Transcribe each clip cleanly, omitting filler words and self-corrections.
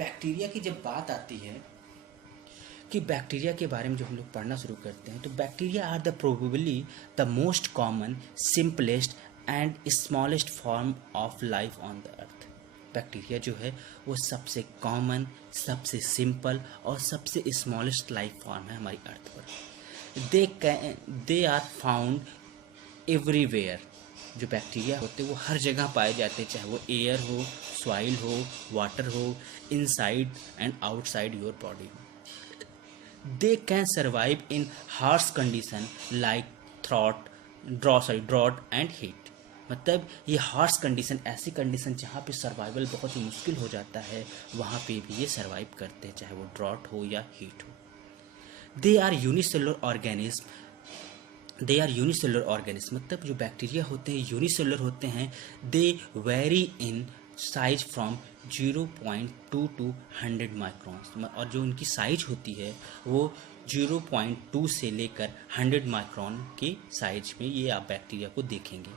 Bacteria की जब बात आती है कि बैक्टीरिया के बारे में जब हम लोग पढ़ना शुरू करते हैं तो bacteria are the probably the most common simplest and smallest form of life on the earth. Bacteria जो है वो सबसे कॉमन, सबसे सिंपल और सबसे स्मॉलेस्ट लाइफ फॉर्म है हमारी अर्थ पर। They are found everywhere. जो बैक्टीरिया होते हैं वो हर जगह पाए जाते हैं, चाहे वो एयर हो, सॉइल हो, वाटर हो, inside and outside your body हो। They can survive in harsh condition like drought and heat। मतलब ये हार्श कंडीशन, ऐसी कंडीशन जहाँ पे सर्वाइवल बहुत ही मुश्किल हो जाता है, वहाँ पे भी ये सर्वाइव करते हैं, चाहे वो ड्रॉट हो या हीट हो। They are unicellular organism. मतलब जो बैक्टीरिया होते हैं यूनिसेलुलर होते हैं। They vary in size from 0.2 to 100 micron. और जो उनकी साइज होती है वो 0.2 से लेकर 100 माइक्रोन के साइज में ये आप बैक्टीरिया को देखेंगे।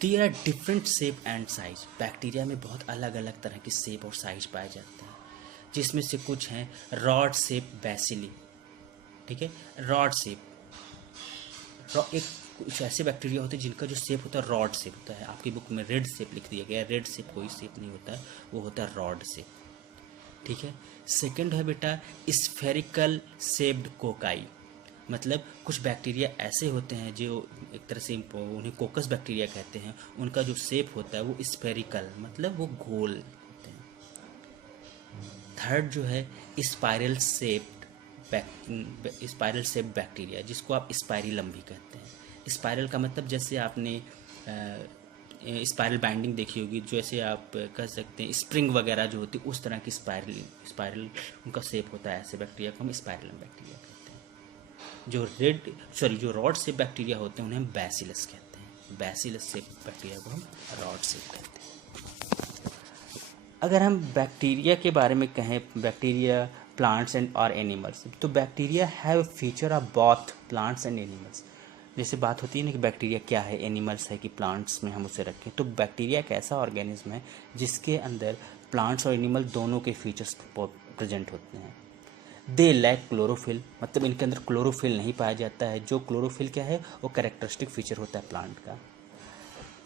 There are different shape and size. Bacteria में बहुत अलग अलग तरह के शेप और साइज पाए जाते हैं, जिसमें से कुछ हैं रॉड शेप बैसिली। ठीक है, रॉड शेप एक कुछ ऐसे बैक्टीरिया होते हैं जिनका जो शेप होता है रॉड शेप होता है। आपकी बुक में रेड शेप लिख दिया गया है, रेड शेप कोई शेप नहीं होता है, वो होता है रॉड शेप। ठीक है। सेकंड है बेटा स्फेरिकल शेप्ड कोकाई। मतलब कुछ बैक्टीरिया ऐसे होते हैं जो एक तरह से उन्हें कोकस बैक्टीरिया कहते हैं, उनका जो शेप होता है वो स्फेरिकल, मतलब वो गोल होते हैं। थर्ड जो है स्पाइरल शेप बैक्टीरिया, जिसको आप स्पाइरिलम भी कहते हैं। स्पाइरल का मतलब जैसे आपने स्पाइरल बाइंडिंग देखी होगी, जैसे आप कह सकते हैं स्प्रिंग वगैरह जो होती है उस तरह की स्पाइरल उनका शेप होता है। ऐसे बैक्टीरिया को हम स्पाइरलम बैक्टीरिया कहते हैं। जो रॉड शेप बैक्टीरिया होते हैं उन्हें हम बैसिलस कहते हैं। बैसिलस शेप बैक्टीरिया को हम रॉड शेप कहते हैं। अगर हम बैक्टीरिया के बारे में कहें, बैक्टीरिया प्लांट्स एंड और एनिमल्स, तो bacteria have feature of both plants and animals. जैसे बात होती है ना कि बैक्टीरिया क्या है, एनिमल्स है कि प्लांट्स में हम उसे रखें, तो बैक्टीरिया एक ऐसा ऑर्गेनिज्म है जिसके अंदर प्लांट्स और एनिमल दोनों के फीचर्स प्रेजेंट होते हैं। They lack chlorophyll. मतलब इनके अंदर क्लोरोफिल नहीं पाया जाता है। जो क्लोरोफिल क्या है वो कैरेक्टरिस्टिक फीचर होता है प्लांट का।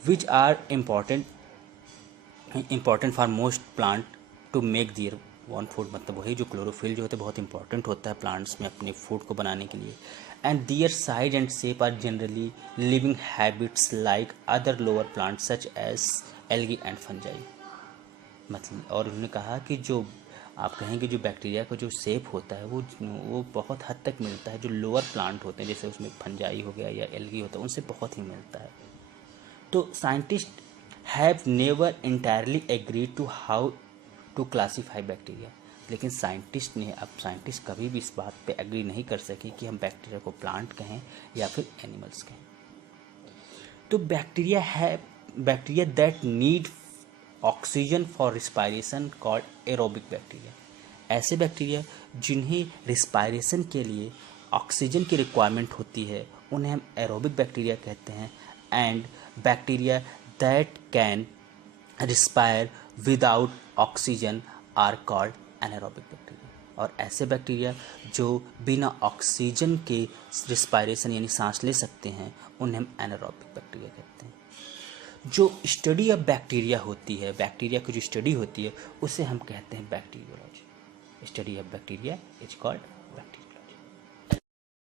Which are important for most plant to make their own food. मतलब वही जो क्लोरोफिल जो होता है बहुत इंपॉर्टेंट होता है प्लांट्स में अपने फूड को बनाने के लिए। And their size and shape are generally living habits like other lower plants such as algae and fungi. मतलब और उन्होंने कहा कि जो आप कहेंगे जो बैक्टीरिया का जो शेप होता है वो बहुत हद तक मिलता है जो लोअर प्लांट होते हैं, जैसे उसमें फंजाई हो गया या एल्गी होता है, उनसे बहुत ही मिलता है। तो scientist have never entirely agree to how to classify bacteria. लेकिन साइंटिस्ट कभी भी इस बात पे एग्री नहीं कर सके कि हम बैक्टीरिया को प्लांट कहें या फिर एनिमल्स कहें। तो bacteria that need oxygen for respiration called aerobic bacteria. ऐसे बैक्टीरिया जिन्हें रिस्पायरेशन के लिए ऑक्सीजन की रिक्वायरमेंट होती है उन्हें हम एरोबिक बैक्टीरिया कहते हैं। And bacteria that can respire without oxygen are called anaerobic bacteria. और ऐसे बैक्टीरिया जो बिना ऑक्सीजन के रिस्पायरेशन यानी सांस ले सकते हैं उन्हें हम एनारोबिक बैक्टीरिया कहते हैं। जो स्टडी ऑफ बैक्टीरिया होती है, बैक्टीरिया की जो स्टडी होती है उसे हम कहते हैं bacteriology. Study of bacteria is called